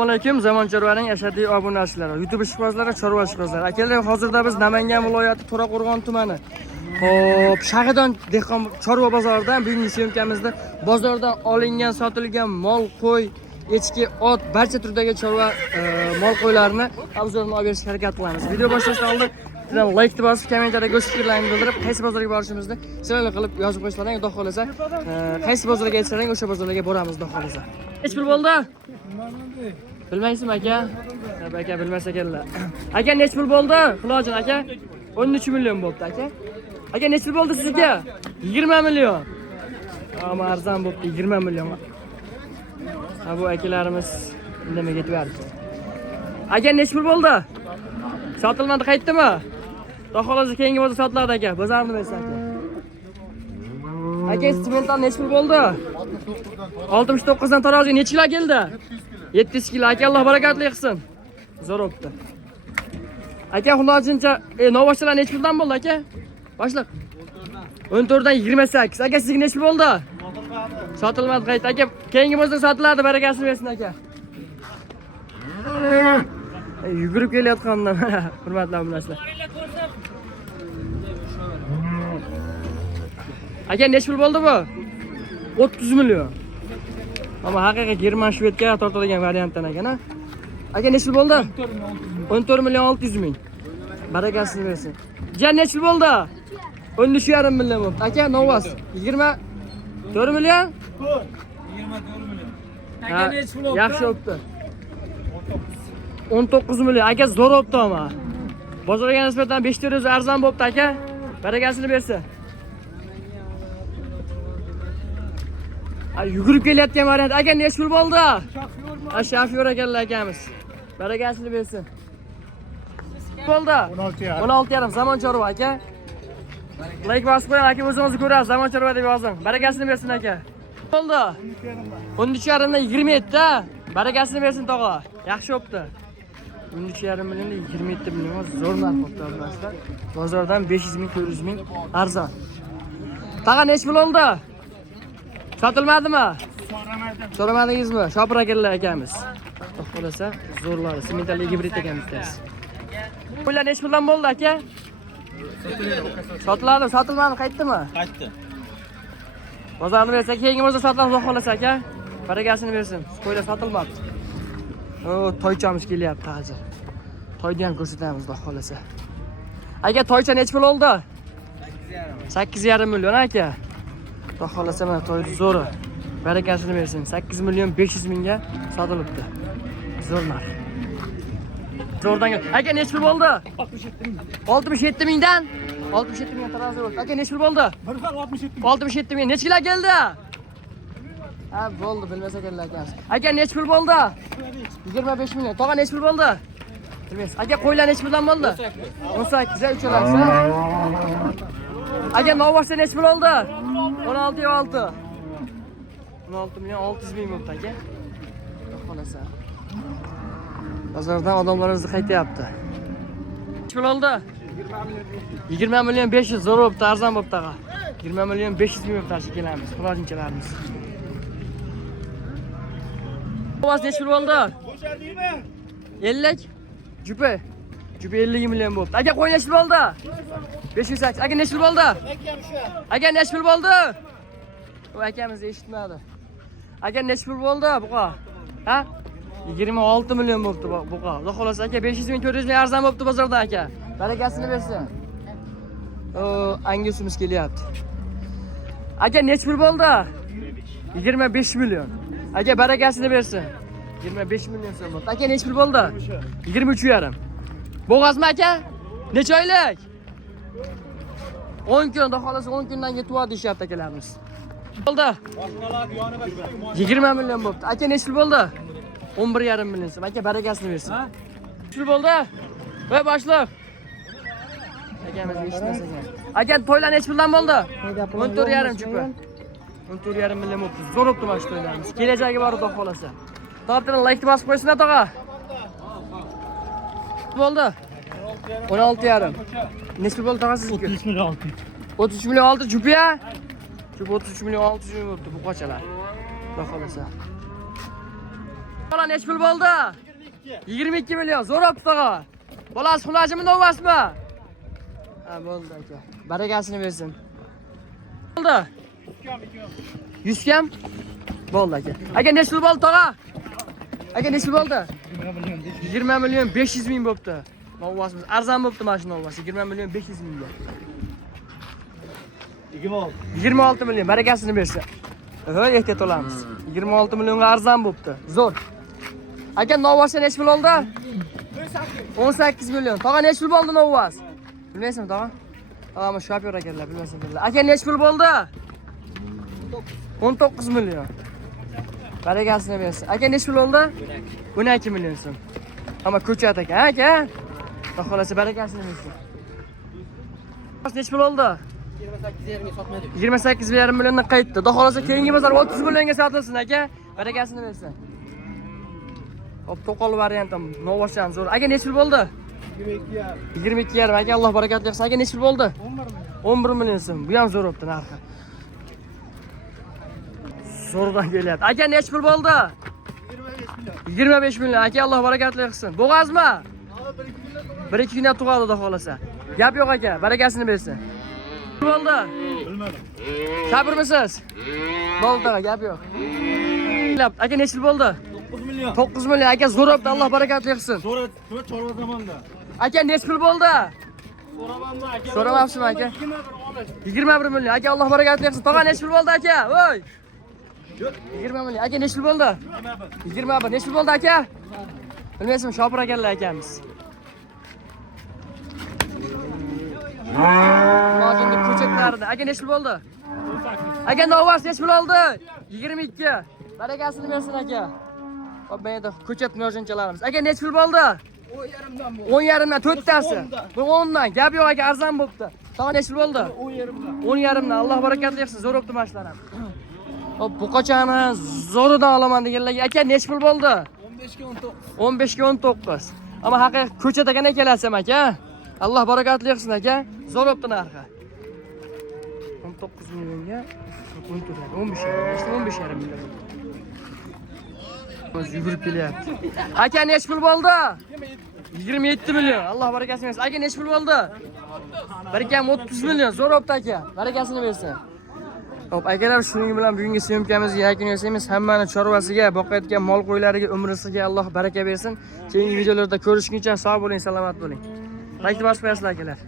Assalomu Zamon Chorvaning ashaddiy obunachilari, YouTube ishqibozlari, chorva ishqibozlari. Akalar, hozirda biz Namangan viloyati To'raqo'rg'on tumani. Xo'p, Shahidon dehqon chorva bozoridan bugungi syomkamizda bozordan olingan, sotilgan mol, qo'y, echki, ot, barcha turdagi chorva mol qo'ylarini obzorini olib berishga harakat qilamiz. Video boshlashdan oldin like bosib, kommentariyaga o'z fikrlaringizni bildirib, qaysi bozorga borishimizni chiroyli qilib yozib qo'yishlaring, xudo xolasa, qaysi bozorga aytsalaring, o'sha bozorga boramiz, xudo xolasa. Hech pul bo'ldi? Bilmaysizmi aka? Aka bilmas ekanlar. Aka nech pul bo'ldi? Xulojin aka 13 million bo'ldi aka. Aka nech pul bo'ldi sizga? 20 million. Ama arzon bo'ldi 20 million. Ha bu akalarimiz indamay ketaverdi. Aka nech pul bo'ldi? Sotilmadi, qaytdimi? Xudo xolasa keyingi bozor sotiladi aka. Bozorni bersin aka. Aka simentan nech pul bo'ldi? 69 dan taroziga necha kilo keldi? 700 kilo. Aka Alloh barakatli qilsin. Zo'r o'pdi. Aka xulojincha, novoshchalar necha puldan bo'ldi aka? Boshliq. 14 dan 28. Aka sizga necha pul bo'ldi? Sotilmadi, qayt. Aka keyingi bozor sotiladi, barakasini bersin aka. Yugurib kelayotgandan mana hurmatli obunachilar. Aka necha pul bo'ldi bu? 30 million. Ama haqiqiy German Shvedga tortadigan variantdan ekan-a. Aka necha pul bo'ldi? 14 million 600 ming. Barakasini bersin. Jan necha pul bo'ldi? 13,5 million bo'ldi. Aka novas 24 million? 24 million. Aka necha pul bo'ldi? Yaxshi o'pdi. 19 million. Aka zo'r o'pdi ama. Bozorga nisbatan 500 arzon bo'ldi aka. Barakasini bersin. Yugurib kelayotgan variant. Aka necha pul bo'ldi? Shofyor ekanlar akamiz. Barakasini bersin. Bo'ldi? 16,5 Zamon Chorva aka. Like bosib qo'ying aka, o'zingizni ko'rasiz. Zamon Chorva deb yozing. Barakasini bersin aka. Bo'ldi? 13,5 dan 27 ta. Barakasini bersin tog'a. Yaxshi o'pdi. 13,5 million 27 million zo'r narx bo'pti do'stlar. Bozordan 500 ming, 400 ming arzon. Tag'a necha pul oldi? Sotilmadimi? So'ramadingizmi? Shopir akalar akamiz. Xo'lasa, zo'rlari, sementali gibrid ekamiz. Pullar necha puldan bo'ldi aka? Sotiladi, sotilmadi, qaytdimi? Qaytdi. Bozorni bersa, keyingi bozor sotiladi, xo'lasa aka. Barakasini bersin. Qo'ylar sotilmadi. Toychamiz kelyapti hozir. Toyni ham ko'rsatamiz, xo'lasa. Aka, toycha necha pul oldi? 8,5 million aka. Xudo xolasa mana to'y zo'ri. Barakasini bersin. 8 million 500 mingga sotilibdi. Zo'r narx. Zo'rdan. Aka necha pul bo'ldi? 67 mingdan 67 mingga tarozi bo'ldi. Aka necha pul bo'ldi? 67 ming. Necha kilo keldi? Ha, bo'ldi, bilmasa ekanlar akamiz. Aka necha pul bo'ldi? 25 million. Tog'a necha pul bo'ldi? Bilmaysiz. Aka qo'ylar necha puldan bo'ldi? 18 ga uchalasiz. Aka novoshda necha pul oldi? 16,6. 16 million 600 ming bo'ldi aka. Xolasa. Bozordan odamlarimiz qaytyapti. Necha pul oldi? 20 million 500 zo'r bo'ldi, arzon bo'ldi tag'a. 20 million 500 ming bo'ldi tashib kelamiz, xulojinchalarimiz. Novas necha pul bo'ldi? 50. Jupa. Jupa 50 million bo'ldi. Aka qo'y necha pul bo'ldi? 508. Aka necha pul bo'ldi? Aka necha pul bo'ldi? O akamiz eshitmadi. Aka necha pul bo'ldi buqa? Ha? 26 million bo'ldi buqa. Xudo xolasa aka 500 ming 400 ming arzon bo'ldi bozorda aka. Barakasini bersin. Angusimiz kelyapti. Aka necha pul bo'ldi? 25 million. Aka barakasini bersin. 25 million so'm bo'ldi. Aka necha pul bo'ldi? 23,5. Bo'g'azmi aka? Necha oylik? 10 kun, xudo xolasa 10 kundan yetyapti deyapti akalarimiz. Bo'ldi? 20 million bo'ldi. Aka necha pul bo'ldi? 11,5 million so'm. Aka barakasini bersin. Necha pul bo'ldi? Voy boshliq. Akamiz eshitmas ekan. Aka to'ylar necha puldan bo'ldi? 14,5 chupa. 14,5 million bo'ldi. Zo'r o'pdi mana shu to'ylarimiz. Kelajagi bor, xudo xolasa. Topdan like bosib qo'ysin tog'a. Bo'ldi? 16,5. Necha pul bo'ldi tog'a sizga? 33 million 600. 33 million 600 chupa. Chupa 33 million 600 bo'ldi bu qochalar. Xudo xolasa. Bola neç pul bo'ldi? 22 million. Zo'r olibdi tog'a. Bolasi xulajimi novasmi? Ha, bo'ldi aka. Barakasini bersin. Bo'ldi. 100 kam? Bo'ldi aka. Aka neç pul bo'ldi tog'a? Aka neç pul bo'ldi? 20 million 500 ming bo'pti. Novasimiz arzon bo'pti mana shu novasi. 20 million 500 mingga. 26 million barakasini bersin. Hoy, ehtiyot olamiz. 26 millionga arzon bo'pti. Zo'r. Aka novasi neç pul oldi? 18 million. Tog'a neç pul bo'ldi novas? Bilmaysizmi tog'a? Tog'amiz shopyor ekanlar, bilmaysizlar. Aka neç pul bo'ldi? 19 million. Barakasini bersin. Aka neç pul oldi? 12 million so'm. Ama ko'chat aka, aka. Xudo xolasa barakasini bersin. Neç pul oldi? 28,5 milliondan qaytdi. Xudo xolasa keyingi bozor 30 millionga sotilsin aka. Barakasini bersin. Hop, to'qol variantim. Novoshan zo'r. Aka neç pul bo'ldi? 22,5. Aka Alloh barakatli qilsin. Aka neç pul bo'ldi? 11 million so'm. Bu ham zo'r bo'pti narxi. Zo'rdan kelyapti. Aka neç pul bo'ldi? 25 million. Aka Alloh barakatli qilsin. Bo'g'azmi? 1-2 kundan tug'adi xudo xolasa. Gap yo'q aka. Barakasini bersin. Bo'ldi? Bilmadim. Sabrmisiz? Bo'ldi, gap yo'q. Aka neç pul bo'ldi? 9 million. 9 million. Aka zo'r bo'pti. Alloh barakatli qilsin. Sonra chorva zamonda. Aka neç pul bo'ldi? So'ramamda aka. So'ramabsizmi aka? 21 million. Aka Alloh barakatli qilsin. Tog'a neç pul bo'ldi aka? Voy. 20 million. Aka neç pul bo'ldi? 21. Neç pul bo'ldi aka? Bilmaysizmi, shopir ekanlar akamiz. Hozirgi ko'chatlarida. Aka neç pul bo'ldi? Aka novas neç pul oldi? 22. Barakasini bersin aka. Hop, men endi ko'chat nojinchalarimiz. Aka neç pul bo'ldi? 10,5dan bu. 10,5dan 4tasi. Bu 10dan. Gap yo'q aka, arzon bo'pti. Tog'a neç pul bo'ldi? 10,5dan. 10,5dan. Alloh barakatli qilsin. Zo'r bo'pti mashlar ham. Hop, bu qochani zo'ridan olaman deganlarga aka neç pul bo'ldi? 15 ga 19. 15 ga 19. Ammo haqiqiy ko'chat ekan kelasam aka. Alloh barakatli qilsin aka. Zo'r bo'pti narxi. 19 millionga 15 million. O'z yugurib kelyapti. Aka neç pul bo'ldi? 27 million. Alloh barakasini bersin. Aka neç pul bo'ldi? 1,30 million. Zo'r bo'pti aka. Barakasini bersin. Hop, akalar, shuning bilan bugungi syomkamizni yakun yasaymiz. Hammani chorvasiga, boqayotgan mol qo'ylariga, umrisiga Alloh baraka bersin. Keyingi videolarda ko'rishguncha sog' bo'ling, salomat bo'ling. Like bosib qo'yasizlar akalar.